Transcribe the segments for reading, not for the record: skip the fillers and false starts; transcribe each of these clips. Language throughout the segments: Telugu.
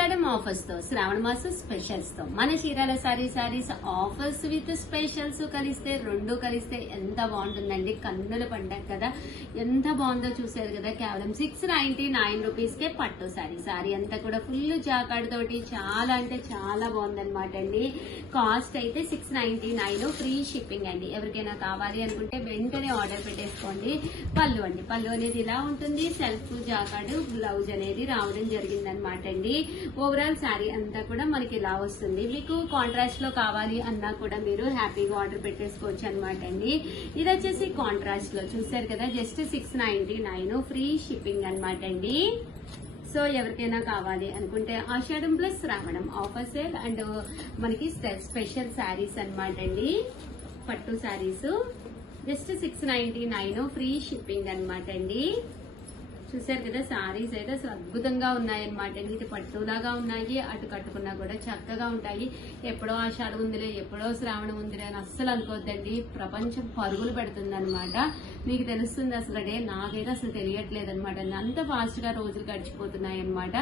ఆషాఢం ఆఫర్స్ తో శ్రావణ మాసం స్పెషల్స్ తో మన Chirala saris offers with specials కలిస్తే రెండు కలిస్తే ఎంత బాగుంటుందండి. కన్నుల పండగ కదా, ఎంత బాగుందో చూసారు కదా. కేవలం 699 రూపీస్ కే పట్టు సారీ అంతా కూడా ఫుల్ జాకాడ్ తోటి చాలా అంటే చాలా బాగుందన్నమాట అండి. కాస్ట్ అయితే 699, ఫ్రీ షిప్పింగ్ అండి. ఎవరికైనా కావాలి అనుకుంటే వెంటనే ఆర్డర్ పెట్టేసుకోండి. పళ్ళు అనేది ఇలా ఉంటుంది. సెల్ఫ్ జాకాడ్ బ్లౌజ్ అనేది రావడం జరిగిందనమాట అండి. ఓవరాల్ శారీ అంతా కూడా మనకి ఇలా వస్తుంది. మీకు కాంట్రాస్ట్ లో కావాలి అన్నా కూడా మీరు హ్యాపీగా ఆర్డర్ పెట్టేసుకోవచ్చు అనమాట అండి. ఇది వచ్చేసి కాంట్రాస్ట్ లో చూసారు కదా, జస్ట్ 699, ఫ్రీ షిప్పింగ్ అనమాట అండి. సో ఎవరికైనా కావాలి అనుకుంటే ఆషాఢం ప్లస్ శ్రావణం ఆఫర్ సేల్ అండ్ మనకి స్పెషల్ శారీస్ అనమాట అండి. పట్టు శారీస్ జస్ట్ 699, ఫ్రీ షిప్పింగ్ అనమాట అండి. చూసారు కదా, సారీస్ అయితే అసలు అద్భుతంగా ఉన్నాయన్నమాట. ఇటు పట్టులాగా ఉన్నాయి, అటు కట్టుకున్నా కూడా చక్కగా ఉంటాయి. ఎప్పుడో ఆషాఢం ఉందిలే, ఎప్పుడో శ్రావణం ఉందిలే అని అస్సలు అనుకోవద్దండి. ప్రపంచం పరుగులు పెడుతుంది అనమాట. మీకు తెలుస్తుంది అసలు డే, నాకైతే అసలు తెలియట్లేదు అనమాట. అంత ఫాస్ట్ గా రోజులు గడిచిపోతున్నాయి అనమాట.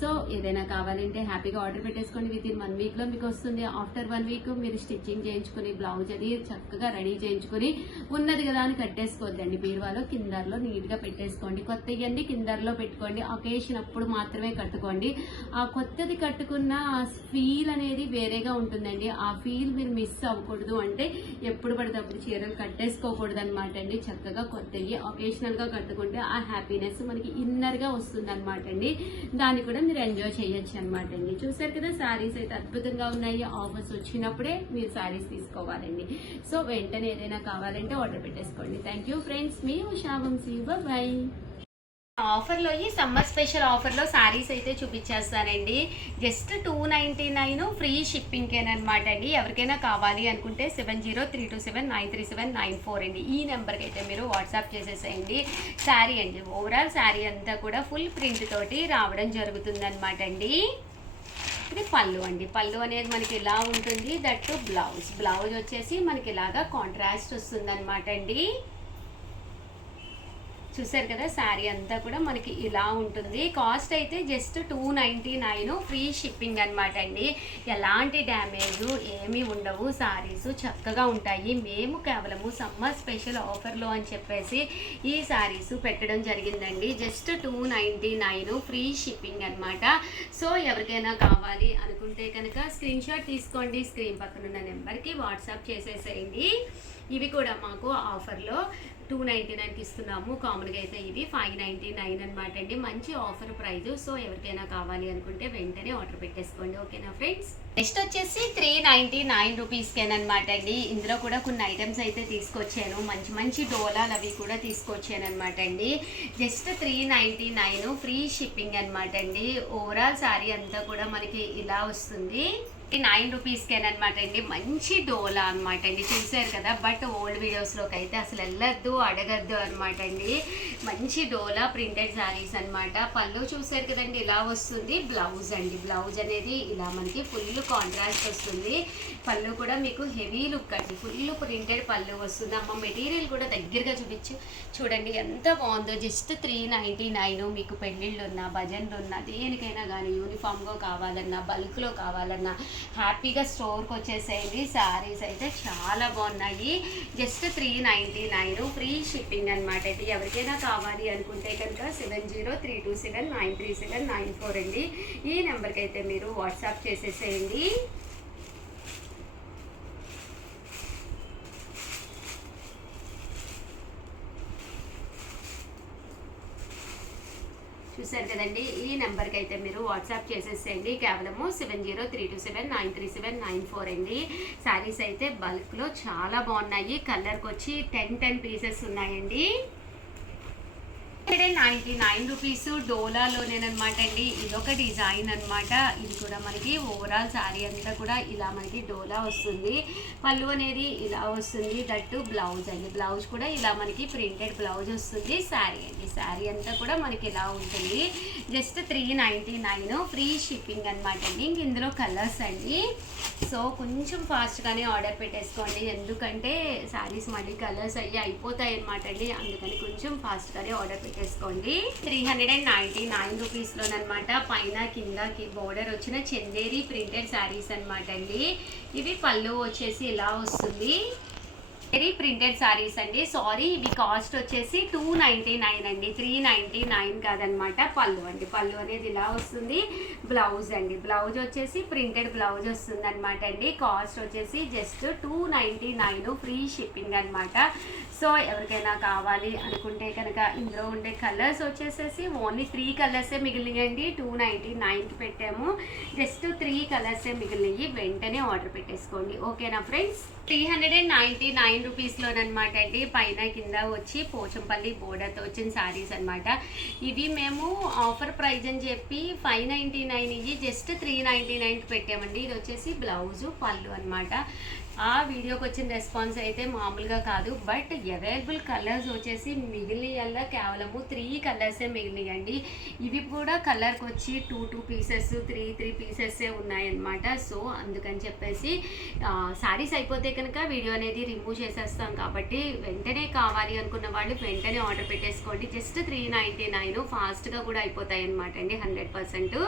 సో ఏదైనా కావాలంటే హ్యాపీగా ఆర్డర్ పెట్టేసుకోండి. విత్ ఇన్ 1 వీక్ లో మీకు వస్తుంది. ఆఫ్టర్ 1 వీక్ మీరు స్టిచ్చింగ్ చేయించుకుని బ్లౌజ్ అది చక్కగా రెడీ చేయించుకుని ఉన్నది కదా అని కట్టేసుకోవద్దండి. బీరువాలో కిందర్లో నీట్ గా పెట్టేసుకోండి. కొత్త కిందర్లో పెట్టుకోండి. ఒకేషన్ అప్పుడు మాత్రమే కట్టుకోండి. ఆ కొత్తది కట్టుకున్న ఫీల్ అనేది వేరేగా ఉంటుందండి. ఆ ఫీల్ మీరు మిస్ అవ్వకూడదు అంటే ఎప్పుడు పడితే అప్పుడు చీరలు కట్టేసుకోకూడదు అనమాట అండి. చక్కగా కొత్తవి ఒకేషనల్ గా కట్టుకుంటే ఆ హ్యాపీనెస్ మనకి ఇన్నర్ గా వస్తుంది అనమాట అండి. దాన్ని కూడా మీరు ఎంజాయ్ చేయొచ్చు అనమాట అండి. చూసారు కదా, శారీస్ అయితే అద్భుతంగా ఉన్నాయి. ఆఫర్స్ వచ్చినప్పుడే మీరు శారీస్ తీసుకోవాలండి. సో వెంటనే ఏదైనా కావాలంటే ఆర్డర్ పెట్టేసుకోండి. థ్యాంక్ యూ ఫ్రెండ్స్, మీ ఉషా వంశీ, బై. ఆఫర్ లో ఈ సమ్మర్ స్పెషల్ ఆఫర్ లో సారీస్ అయితే చూపించేస్తానండి. జస్ట్ 299, ఫ్రీ షిప్పింగ్ కేనమాట అండి. ఎవరికైనా కావాలి అనుకుంటే 703279937994 అండి. ఈ నెంబర్కి అయితే మీరు వాట్సాప్ చేసేసేయండి. శారీ అండి, ఓవరాల్ శారీ అంతా కూడా ఫుల్ ప్రింట్ తోటి రావడం జరుగుతుంది అనమాట అండి. ఇది పళ్ళు అండి. పళ్ళు అనేది మనకి ఇలా ఉంటుంది. దట్టు బ్లౌజ్ వచ్చేసి మనకి ఇలాగా కాంట్రాస్ట్ వస్తుంది అనమాట అండి. చూసారు కదా, శారీ అంతా కూడా మనకి ఇలా ఉంటుంది. కాస్ట్ అయితే జస్ట్ 299, ఫ్రీ షిప్పింగ్ అనమాట అండి. ఎలాంటి డ్యామేజ్ ఏమీ ఉండవు. శారీస్ చక్కగా ఉంటాయి. మేము కేవలము సమ్మర్ స్పెషల్ ఆఫర్లో అని చెప్పేసి ఈ శారీస్ పెట్టడం జరిగిందండి. జస్ట్ 299, ఫ్రీ షిప్పింగ్ అనమాట. సో ఎవరికైనా కావాలి అనుకుంటే కనుక స్క్రీన్ షాట్ తీసుకోండి. స్క్రీన్ పక్కన ఉన్న నెంబర్కి వాట్సాప్ చేసేసేయండి. ఇవి కూడా మాకు ఆఫర్లో 299కి ఇస్తున్నాము. కామన్గా అయితే ఇవి 599 అనమాట అండి. మంచి ఆఫర్ ప్రైజ్. సో ఎవరికైనా కావాలి అనుకుంటే వెంటనే ఆర్డర్ పెట్టేసుకోండి. ఓకేనా ఫ్రెండ్స్. నెక్స్ట్ వచ్చేసి 399 రూపీస్కేనమాట అండి. ఇందులో కూడా కొన్ని ఐటమ్స్ అయితే తీసుకొచ్చాను. మంచి డోలాలు అవి కూడా తీసుకొచ్చాను అనమాట అండి. జస్ట్ 399, ఫ్రీ షిప్పింగ్ అనమాట అండి. ఓవరాల్ శారీ అంతా కూడా మనకి ఇలా వస్తుంది. 9 రూపీస్కేనమాట అండి. మంచి డోలా అనమాట అండి. చూసారు కదా, బట్ ఓల్డ్ వీడియోస్లోకి అయితే అసలు వెళ్ళొద్దు, అడగద్దు అనమాట అండి. మంచి డోలా ప్రింటెడ్ శారీస్ అనమాట. పళ్ళు చూసారు కదండి, ఇలా వస్తుంది. బ్లౌజ్ అండి, బ్లౌజ్ అనేది ఇలా మనకి ఫుల్ కాంట్రాస్ట్ వస్తుంది. పళ్ళు కూడా మీకు హెవీ లుక్ అండి, ఫుల్ ప్రింటెడ్ పళ్ళు వస్తుంది. అమ్మ మెటీరియల్ కూడా దగ్గరగా చూడండి ఎంత బాగుందో. జస్ట్ 399. మీకు పెళ్ళిళ్ళు ఉన్నా, భజన్లు ఉన్నా, దేనికైనా కానీ యూనిఫామ్గా కావాలన్నా, బల్క్లో కావాలన్నా హ్యాపీగా స్టోర్కి వచ్చేసేయండి. శారీస్ అయితే చాలా బాగున్నాయి. జస్ట్ 399, ఫ్రీ షిప్పింగ్ అనమాట అండి. ఎవరికైనా కావాలి అనుకుంటే కనుక 703279937994 అండి. ఈ నెంబర్కి అయితే మీరు వాట్సాప్ చేసేసేయండి. చూసారు కదండి, ఈ నెంబర్కి అయితే మీరు వాట్సాప్ చేసేసేయండి. కేవలము 703279937994 అండి. శారీస్ అయితే బల్క్లో చాలా బాగున్నాయి. కలర్కి వచ్చి 10 పీసెస్ ఉన్నాయండి. 199 రూపీస్ డోలాలోనేనమాట అండి. ఇదొక డిజైన్ అనమాట. ఇది కూడా మనకి ఓవరాల్ శారీ అంతా కూడా ఇలా మనకి డోలా వస్తుంది. పళ్ళు అనేది ఇలా వస్తుంది. దట్టు బ్లౌజ్ అండి, బ్లౌజ్ కూడా ఇలా మనకి ప్రింటెడ్ బ్లౌజ్ వస్తుంది. శారీ అండి, శారీ అంతా కూడా మనకి ఇలా ఉంటుంది. జస్ట్ 399, ఫ్రీ షిప్పింగ్ అనమాట అండి. ఇంక ఇందులో కలర్స్ అండి. సో కొంచెం ఫాస్ట్గానే ఆర్డర్ పెట్టేసుకోండి. ఎందుకంటే శారీస్ మళ్ళీ కలర్స్ అయిపోతాయి అనమాట అండి. అందుకని కొంచెం ఫాస్ట్గానే ఆర్డర్ పెట్టేసుకోండి. 399 రూపీస్లోనమాట. పైన కిందకి బోర్డర్ వచ్చిన చందేరి ప్రింటెడ్ శారీస్ అనమాట అండి. ఇవి పళ్ళు వచ్చేసి ఇలా వస్తుంది. వెరీ ప్రింటెడ్ శారీస్ అండి. సారీ, ఇవి కాస్ట్ వచ్చేసి 299 అండి, 399 కాదనమాట. పళ్ళు అండి, పళ్ళు అనేది ఇలా వస్తుంది. బ్లౌజ్ అండి, బ్లౌజ్ వచ్చేసి ప్రింటెడ్ బ్లౌజ్ వస్తుంది అనమాట అండి. కాస్ట్ వచ్చేసి జస్ట్ 299, ఫ్రీ షిప్పింగ్ అనమాట. సో ఎవరికైనా కావాలి అనుకుంటే కనుక ఇందులో ఉండే కలర్స్ వచ్చేసేసి ఓన్లీ 3 కలర్సే మిగిలినాయండి. 299కి పెట్టాము, జస్ట్ 3 కలర్సే మిగిలినాయి. వెంటనే ఆర్డర్ పెట్టేసుకోండి, ఓకేనా ఫ్రెండ్స్. 399 రూపీస్లోనమాట అండి. పైన కింద వచ్చి పోచంపల్లి బోర్డర్తో వచ్చిన శారీస్ అనమాట. ఇవి మేము ఆఫర్ ప్రైజ్ అని చెప్పి 599 ఇవి జస్ట్ 399కి పెట్టామండి. ఇది వచ్చేసి బ్లౌజు పళ్ళు అనమాట. ఆ వీడియోకి వచ్చిన రెస్పాన్స్ అయితే మామూలుగా కాదు. బట్ అవైలబుల్ కలర్స్ వచ్చేసి మిగిలినల్లా కేవలము 3 కలర్సే మిగిలినాయండి. ఇవి కూడా కలర్కి వచ్చి 2 పీసెస్ 3 పీసెస్ ఉన్నాయన్నమాట. సో అందుకని చెప్పేసి శారీస్ అయిపోతే కనుక వీడియో అనేది రిమూవ్ చేసేస్తాం. కాబట్టి వెంటనే కావాలి అనుకున్న వాళ్ళు వెంటనే ఆర్డర్ పెట్టేసుకోండి. జస్ట్ 399, ఫాస్ట్గా కూడా అయిపోతాయి అనమాట అండి. 100%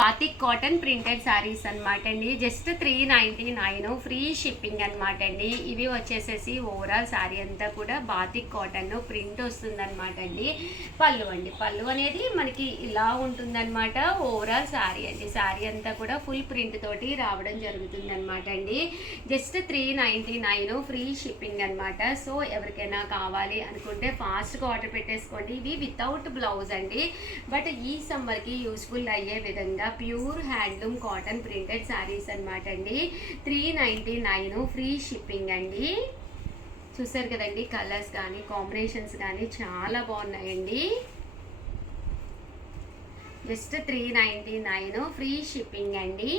బాతిక్ కాటన్ ప్రింటెడ్ శారీస్ అనమాట అండి. జస్ట్ 399, ఫ్రీ షిప్పింగ్ అనమాట అండి. ఇవి వచ్చేసేసి ఓవరాల్ శారీ అంతా కూడా బాతిక్ కాటన్ ప్రింట్ వస్తుంది అనమాట అండి. పళ్ళు అండి, పళ్ళు అనేది మనకి ఇలా ఉంటుందన్నమాట. ఓవరాల్ శారీ అండి, శారీ అంతా కూడా ఫుల్ ప్రింట్ తోటి రావడం జరుగుతుంది అనమాట అండి. జస్ట్ 399, ఫ్రీ షిప్పింగ్ అనమాట. సో ఎవరికైనా కావాలి అనుకుంటే ఫాస్ట్గా ఆర్డర్ పెట్టేసుకోండి. ఇవి వితౌట్ బ్లౌజ్ అండి. బట్ ఈ సమ్మర్కి యూస్ఫుల్ అయ్యే విధంగా pure handloom cotton printed saris అనమాట అండి. 399, ఫ్రీ షిప్పింగ్ అండి. చూసారు కదండి, కలర్స్ కానీ కాంబినేషన్స్ కానీ చాలా బాగున్నాయండి. జస్ట్ 399, ఫ్రీ షిప్పింగ్ అండి.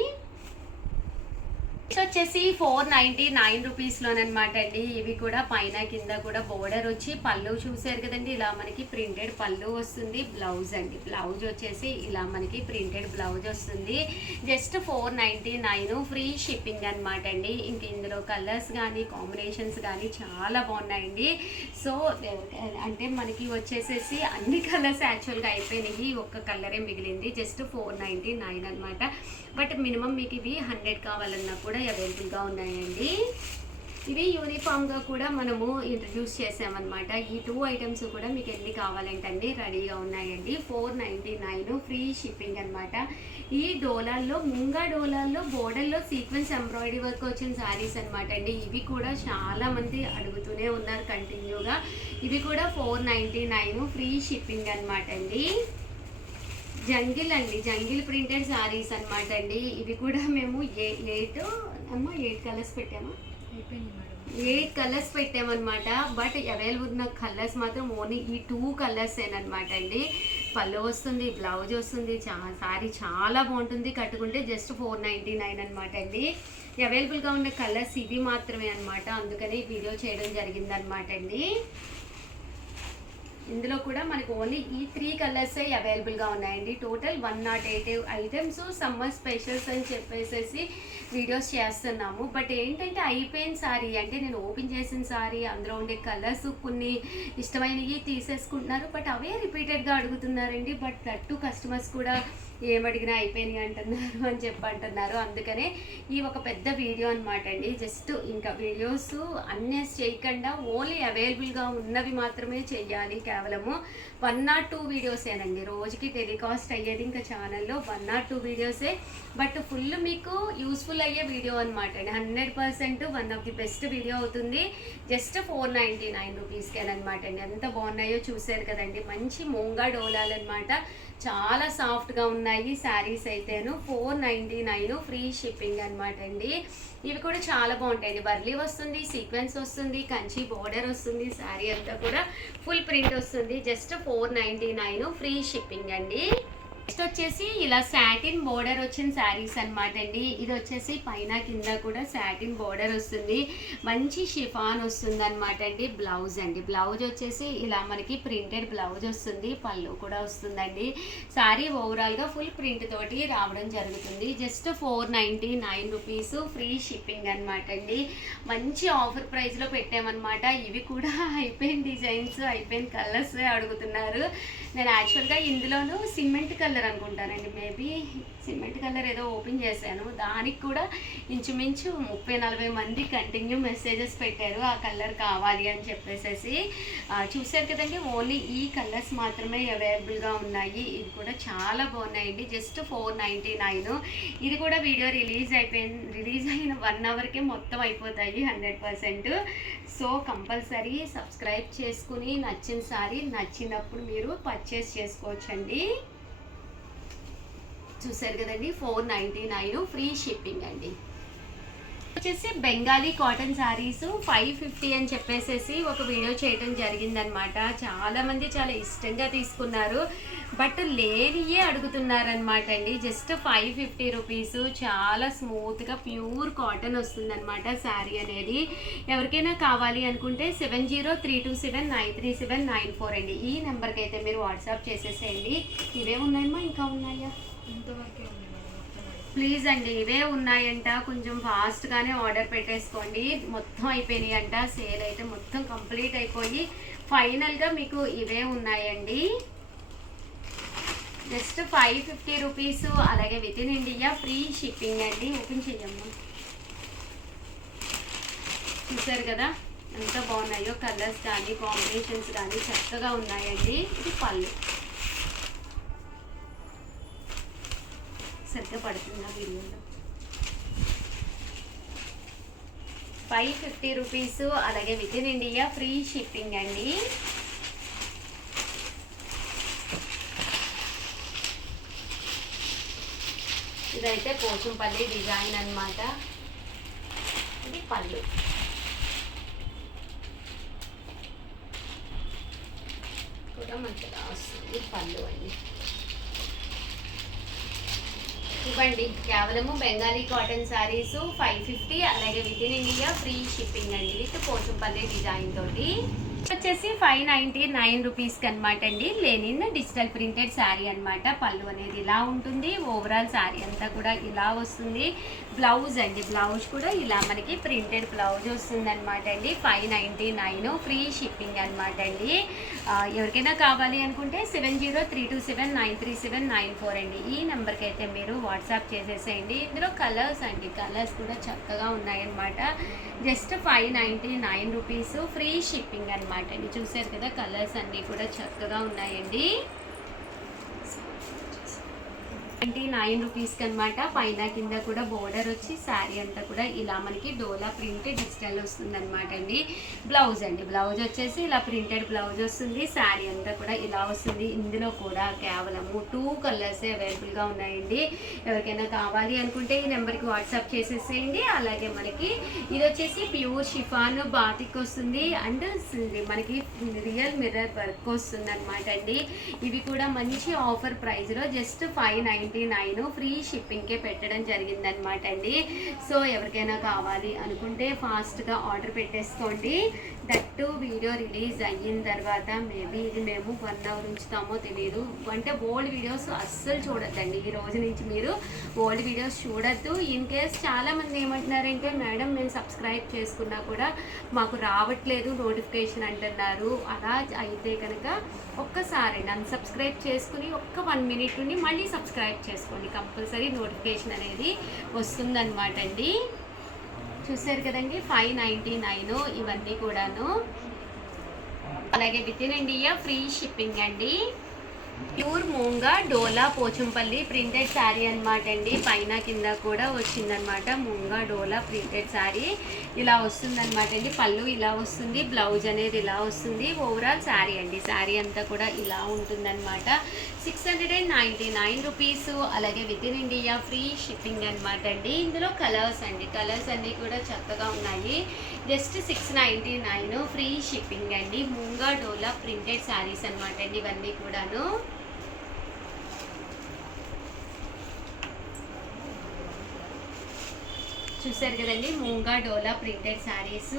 నెక్స్ట్ వచ్చేసి 499 రూపీస్లోనమాట అండి. ఇవి కూడా పైన కింద కూడా బోర్డర్ వచ్చి పళ్ళు చూసారు కదండి, ఇలా మనకి ప్రింటెడ్ పళ్ళు వస్తుంది. బ్లౌజ్ అండి, బ్లౌజ్ వచ్చేసి ఇలా మనకి ప్రింటెడ్ బ్లౌజ్ వస్తుంది. జస్ట్ 499, ఫ్రీ షిప్పింగ్ అనమాట అండి. ఇంక ఇందులో కలర్స్ కానీ కాంబినేషన్స్ కానీ చాలా బాగున్నాయండి. సో అంటే మనకి వచ్చేసేసి అన్ని కలర్స్ యాక్చువల్గా అయిపోయినాయి, ఒక్క కలరే మిగిలింది. జస్ట్ 499 అనమాట. బట్ మినిమం మీకు ఇవి 100 కావాలన్నా కూడా అవైలబుల్గా ఉన్నాయండి. ఇవి యూనిఫామ్గా కూడా మనము ఇంట్రడ్యూస్ చేసామన్నమాట. ఈ 2 ఐటమ్స్ కూడా మీకు ఎన్ని కావాలంటే రెడీగా ఉన్నాయండి. 499, ఫ్రీ షిప్పింగ్ అనమాట. ఈ డోలాల్లో ముంగా డోలాల్లో బోర్డర్లో సీక్వెన్స్ ఎంబ్రాయిడరీ వర్క్ వచ్చిన శారీస్ అనమాట అండి. ఇవి కూడా చాలా మంది అడుగుతూనే ఉన్నారు కంటిన్యూగా. ఇవి కూడా 499, ఫ్రీ షిప్పింగ్ అనమాట అండి. జంగిల్ అండి, జంగిల్ ప్రింటెడ్ శారీస్ అనమాట అండి. ఇవి కూడా మేము 8 కలర్స్ పెట్టాము, 8 కలర్స్ పెట్టామన్నమాట. బట్ అవైలబుల్ ఉన్న కలర్స్ మాత్రం ఓన్లీ ఈ 2 కలర్స్ ఏనమాట అండి. పళ్ళు వస్తుంది, బ్లౌజ్ వస్తుంది. శారీ చాలా బాగుంటుంది కట్టుకుంటే. జస్ట్ 499 అనమాట అండి. అవైలబుల్గా ఉన్న కలర్స్ ఇవి మాత్రమే అనమాట. అందుకని వీడియో చేయడం జరిగిందనమాట అండి. ఇందులో కూడా మనకు ఓన్లీ ఈ 3 కలర్స్ అవైలబుల్గా ఉన్నాయండి. టోటల్ 108 ఐటమ్స్ సమ్మర్ స్పెషల్స్ అని చెప్పేసి వీడియోస్ చేస్తున్నాము. బట్ ఏంటంటే అయిపోయిన సారీ అంటే నేను ఓపెన్ చేసిన సారీ అందులో ఉండే కలర్స్ కొన్ని ఇష్టమైనవి తీసేసుకుంటున్నారు. బట్ అవే రిపీటెడ్గా అడుగుతున్నారండి. బట్ దట్టు కస్టమర్స్ కూడా ఏమడిగినా అయిపోయినాయి అంటున్నారు అని చెప్పి అంటున్నారు. అందుకనే ఈ ఒక పెద్ద వీడియో అనమాట అండి. జస్ట్ ఇంకా వీడియోస్ అన్నెస్ చేయకుండా ఓన్లీ అవైలబుల్గా ఉన్నవి మాత్రమే చెయ్యాలి. కేవలము 1 or 2 వీడియోసేనండి రోజుకి టెలికాస్ట్ అయ్యేది. ఇంకా ఛానల్లో 1 or 2 వీడియోసే. బట్ ఫుల్ మీకు యూస్ఫుల్ అయ్యే వీడియో అనమాట అండి. 100% one of the best video అవుతుంది. జస్ట్ 499 రూపీస్కేనమాట అండి. ఎంత బాగున్నాయో చూసారు కదండి. మంచి మూంగా డోలాలు అనమాట. చాలా సాఫ్ట్గా ఉన్నాయి శారీస్ అయితేను. 499, ఫ్రీ షిప్పింగ్ అనమాట అండి. ఇవి కూడా చాలా బాగుంటాయండి. బర్లీ వస్తుంది, సీక్వెన్స్ వస్తుంది, కంచి బోర్డర్ వస్తుంది. శారీ అంతా కూడా ఫుల్ ప్రింట్ వస్తుంది. జస్ట్ 499, ఫ్రీ షిప్పింగ్ అండి. నెక్స్ట్ వచ్చేసి ఇలా సాటిన్ బోర్డర్ వచ్చిన శారీస్ అనమాట అండి. ఇది వచ్చేసి పైన కింద కూడా సాటిన్ బోర్డర్ వస్తుంది, మంచి షిఫాన్ వస్తుంది అనమాట అండి. బ్లౌజ్ అండి, బ్లౌజ్ వచ్చేసి ఇలా మనకి ప్రింటెడ్ బ్లౌజ్ వస్తుంది, పళ్ళు కూడా వస్తుందండి. శారీ ఓవరాల్గా ఫుల్ ప్రింట్ తోటి రావడం జరుగుతుంది. జస్ట్ 499 రూపీస్, ఫ్రీ షిప్పింగ్ అనమాట అండి. మంచి ఆఫర్ ప్రైస్లో పెట్టామన్నమాట. ఇవి కూడా అయిపోయిన డిజైన్స్, అయిపోయిన కలర్స్ అడుగుతున్నారు. నేను యాక్చువల్గా ఇందులోనూ సిమెంట్ కలర్ అనుకుంటానండి, మేబీ సిమెంట్ కలర్ ఏదో ఓపెన్ చేశాను. దానికి కూడా ఇంచుమించు 30-40 మంది కంటిన్యూ మెసేజెస్ పెట్టారు ఆ కలర్ కావాలి అని చెప్పేసి. చూసారు కదండి, ఓన్లీ ఈ కలర్స్ మాత్రమే అవైలబుల్గా ఉన్నాయి. ఇవి కూడా చాలా బాగున్నాయండి. జస్ట్ 499. ఇది కూడా వీడియో రిలీజ్ అయిన 1 అవర్కే మొత్తం అయిపోతాయి 100%. సో కంపల్సరీ సబ్స్క్రైబ్ చేసుకుని నచ్చిన సారీ నచ్చినప్పుడు మీరు పర్చేస్ చేసుకోవచ్చండి. చూసారు కదండి, 499, ఫ్రీ షిప్పింగ్ అండి. వచ్చేసి బెంగాలీ కాటన్ శారీస్ 550 అని చెప్పేసి ఒక వీడియో చేయడం జరిగిందనమాట. చాలా మంది చాలా ఇష్టంగా తీసుకున్నారు, బట్ లేనియే అడుగుతున్నారనమాట అండి. జస్ట్ 550 రూపీస్, చాలా స్మూత్గా ప్యూర్ కాటన్ వస్తుందన్నమాట శారీ అనేది. ఎవరికైనా కావాలి అనుకుంటే 703279937994 అండి. ఈ నెంబర్కి అయితే మీరు వాట్సాప్ చేసేసేయండి. ఇవే ఉన్నాయమ్మా, ఇంకా ఉన్నాయా? ప్లీజ్ అండి, ఇవే ఉన్నాయంట, కొంచెం ఫాస్ట్గానే ఆర్డర్ పెట్టేసుకోండి. మొత్తం అయిపోయినాయి అంట, సేల్ అయితే మొత్తం కంప్లీట్ అయిపోయి ఫైనల్గా మీకు ఇవే ఉన్నాయండి. జస్ట్ 550 రూపీస్, అలాగే with in India free shipping అండి. ఓపెన్ చెయ్యమ్మా. చూసారు కదా ఎంత బాగున్నాయో, కలర్స్ కానీ కాంబినేషన్స్ కానీ చక్కగా ఉన్నాయండి. ఇది పళ్ళు సరిగ్గా పడుతుందా వీడియోలో? 550 రూపీస్, అలాగే with in India free shipping అండి. ఇదైతే పోచంపల్లి డిజైన్ అన్నమాట. ఇది పళ్ళు. కూడా మంచిగా వస్తుంది పళ్ళు అండి. ఇవ్వండి, కేవలము బెంగాలీ కాటన్ శారీస్ 550, అలాగే with in India free shipping అండి, విత్ పోచంపల్లి డిజైన్ తోటి. వచ్చేసి 599 రూపీస్కి అనమాట అండి. లెనిన్ డిజిటల్ ప్రింటెడ్ శారీ అనమాట. పళ్ళు అనేది ఇలా ఉంటుంది, ఓవరాల్ శారీ అంతా కూడా ఇలా వస్తుంది. బ్లౌజ్ అండి, బ్లౌజ్ కూడా ఇలా మనకి ప్రింటెడ్ బ్లౌజ్ వస్తుంది అనమాట అండి. 599, ఫ్రీ షిప్పింగ్ అనమాట అండి. ఎవరికైనా కావాలి అనుకుంటే 703279937994 అండి. ఈ నెంబర్కి అయితే మీరు వాట్సాప్ చేసేసేయండి. ఇందులో కలర్స్ అండి, కలర్స్ కూడా చక్కగా ఉన్నాయన్నమాట. జస్ట్ 599 రూపీస్, ఫ్రీ షిప్పింగ్ అనమాట అండి. చూసారు కదా, కలర్స్ అన్నీ కూడా చక్కగా ఉన్నాయండి. 29 రూపీస్కి అనమాట. పైన కింద కూడా బోర్డర్ వచ్చి శారీ అంతా కూడా ఇలా మనకి డోలా ప్రింట్ డిజిటల్ వస్తుంది అనమాట అండి. బ్లౌజ్ అండి, బ్లౌజ్ వచ్చేసి ఇలా ప్రింటెడ్ బ్లౌజ్ వస్తుంది, శారీ అంతా కూడా ఇలా వస్తుంది. ఇందులో కూడా కేవలము 2 కలర్స్ అవైలబుల్గా ఉన్నాయండి. ఎవరికైనా కావాలి అనుకుంటే ఈ నెంబర్కి వాట్సాప్ చేసేసేయండి. అలాగే మనకి ఇది వచ్చేసి ప్యూర్ షిఫాన్ బాతిక్ వస్తుంది, అండ్ మనకి రియల్ మిర్రర్ వర్క్ వస్తుంది అనమాట అండి. ఇవి కూడా మంచి ఆఫర్ ప్రైస్లో జస్ట్ 599 ఫ్రీ షిప్పింగ్కే పెట్టడం జరిగిందనమాట అండి. సో ఎవరికైనా కావాలి అనుకుంటే ఫాస్ట్గా ఆర్డర్ పెట్టేసుకోండి. దట్టు వీడియో రిలీజ్ అయిన తర్వాత మేబీ ఇది మేము 1 అవర్ ఉంచుతామో తెలియదు. అంటే ఓల్డ్ వీడియోస్ అస్సలు చూడొద్దండి. ఈ రోజు నుంచి మీరు ఓల్డ్ వీడియోస్ చూడొద్దు. ఇన్ కేస్ చాలామంది ఏమంటున్నారంటే, మేడం మేము సబ్స్క్రైబ్ చేసుకున్నా కూడా మాకు రావట్లేదు నోటిఫికేషన్ అంటున్నారు. అలా అయితే కనుక ఒక్కసారి అన్సబ్స్క్రైబ్ చేసుకుని ఒక్క 1 మినిట్ నుండి మళ్ళీ సబ్స్క్రైబ్ చేసుకోండి. కంపల్సరీ నోటిఫికేషన్ అనేది వస్తుందన్నమాట అండి. చూసారు కదండి, 599 ఇవన్నీ కూడాను. అలాగే with in India free shipping అండి. ప్యూర్ మూంగా డోలా పోచంపల్లి ప్రింటెడ్ శారీ అనమాట అండి. పైన కింద కూడా వచ్చిందనమాట. మూంగా డోలా ప్రింటెడ్ శారీ ఇలా వస్తుందన్నమాట అండి. పళ్ళు ఇలా వస్తుంది, బ్లౌజ్ అనేది ఇలా వస్తుంది. ఓవరాల్ శారీ అండి, శారీ అంతా కూడా ఇలా ఉంటుందన్నమాట. 699 రూపీస్, అలాగే with in India free shipping అనమాట అండి. ఇందులో కలర్స్ అండి, కలర్స్ అన్నీ కూడా చక్కగా ఉన్నాయి. జస్ట్ 699 ఫ్రీ షిప్పింగ్ అండి. మూంగా డోలా ప్రింటెడ్ శారీస్ అనమాట అండి ఇవన్నీ కూడాను. చూసారు కదండి, మూంగా డోలా ప్రింటెడ్ శారీస్.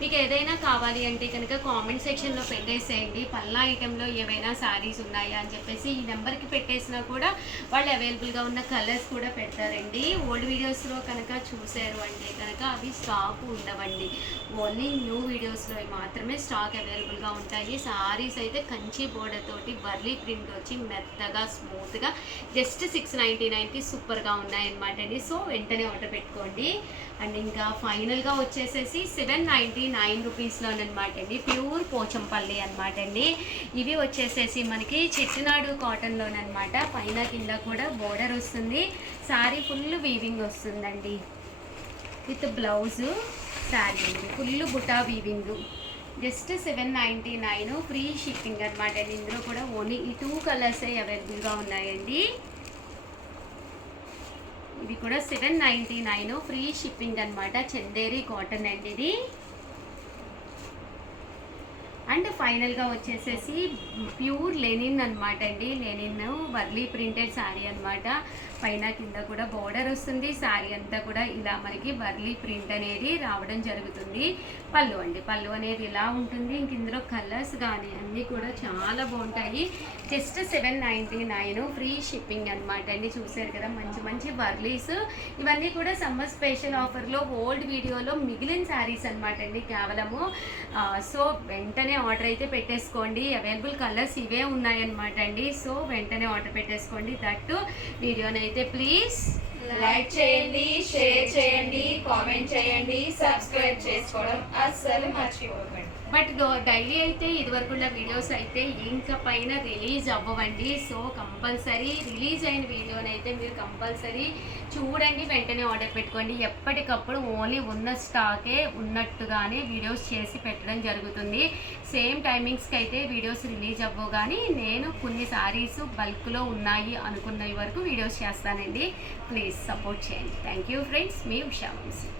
మీకు ఏదైనా కావాలి అంటే కనుక కామెంట్ సెక్షన్లో పెట్టేసేయండి. పల్లా ఐటెంలో ఏవైనా శారీస్ ఉన్నాయా అని చెప్పేసి ఈ నెంబర్కి పెట్టేసినా కూడా వాళ్ళు అవైలబుల్గా ఉన్న కలర్స్ కూడా పెడతారండి. ఓల్డ్ వీడియోస్లో కనుక చూసారు అంటే కనుక అవి స్టాక్ ఉండవండి. ఓన్లీ న్యూ వీడియోస్లో మాత్రమే స్టాక్ అవైలబుల్గా ఉంటాయి. శారీస్ అయితే కంచి బోర్డర్ తోటి వర్లీ ప్రింట్ వచ్చి మెత్తగా స్మూత్గా జస్ట్ 699కి సూపర్గా ఉన్నాయన్నమాట అండి. సో వెంటనే ఆర్డర్ పెట్టుకోండి. అండ్ ఇంకా ఫైనల్గా వచ్చేసేసి 799 రూపీస్లోనమాట అండి. ప్యూర్ పోచంపల్లి అనమాట అండి. ఇవి వచ్చేసేసి మనకి చెట్టినాడు కాటన్లోనమాట. పైన కింద కూడా బోర్డర్ వస్తుంది. శారీ ఫుల్ వీవింగ్ వస్తుందండి with blouse. Sari full buta weaving. Just 799 free shipping అనమాట అండి. ఇందులో కూడా ఓన్లీ ఈ 2 కలర్సే అవైలబుల్గా ఉన్నాయండి. ఇది కూడా 799 ఫ్రీ షిప్పింగ్ అనమాట. చందేరి కాటన్ అండి ఇది. అండ్ ఫైనల్గా వచ్చేసేసి ప్యూర్ లెనిన్ అనమాట అండి. లెనిన్ వర్లీ ప్రింటెడ్ శారీ అనమాట. పైన కింద కూడా బోర్డర్ వస్తుంది. శారీ అంతా కూడా ఇలా మనకి వర్లీ ప్రింట్ అనేది రావడం జరుగుతుంది. పళ్ళు అండి, పళ్ళు అనేది ఇలా ఉంటుంది. ఇంక ఇందులో కలర్స్ కానీ అన్నీ కూడా చాలా బాగుంటాయి. జస్ట్ 799 ఫ్రీ షిప్పింగ్ అనమాట అండి. చూసారు కదా మంచి మంచి వర్లీస్. ఇవన్నీ కూడా సమ్మర్ స్పెషల్ ఆఫర్లో ఓల్డ్ వీడియోలో మిగిలిన శారీస్ అనమాట అండి కేవలము. సో వెంటనే ఆర్డర్ అయితే పెట్టేసుకోండి. అవైలబుల్ కలర్స్ ఇవే ఉన్నాయన్నమాట అండి. సో వెంటనే ఆర్డర్ పెట్టేసుకోండి. దట్టు వీడియోని అయితే ప్లీజ్ లైక్ చేయండి, షేర్ చేయండి, కామెంట్ చేయండి, సబ్స్క్రైబ్ చేసుకోవడం అస్సలు మర్చిపోకండి. బట్ డైలీ అయితే ఇదివరకున్న వీడియోస్ అయితే ఇంకా పైన రిలీజ్ అవ్వవండి. సో కంపల్సరీ రిలీజ్ అయిన వీడియోని అయితే మీరు కంపల్సరీ చూడండి. వెంటనే ఆర్డర్ పెట్టుకోండి. ఎప్పటికప్పుడు ఓన్లీ ఉన్న స్టాకే ఉన్నట్టుగానే వీడియోస్ చేసి పెట్టడం జరుగుతుంది. సేమ్ టైమింగ్స్కి అయితే వీడియోస్ రిలీజ్ అవ్వవు, కానీ నేను కొన్ని శారీస్ బల్క్లో ఉన్నాయి అనుకున్న వరకు వీడియోస్ చేస్తానండి. ప్లీజ్ సపోర్ట్ చేయండి. థ్యాంక్ యూ ఫ్రెండ్స్, మీ ఉషా వంశీ.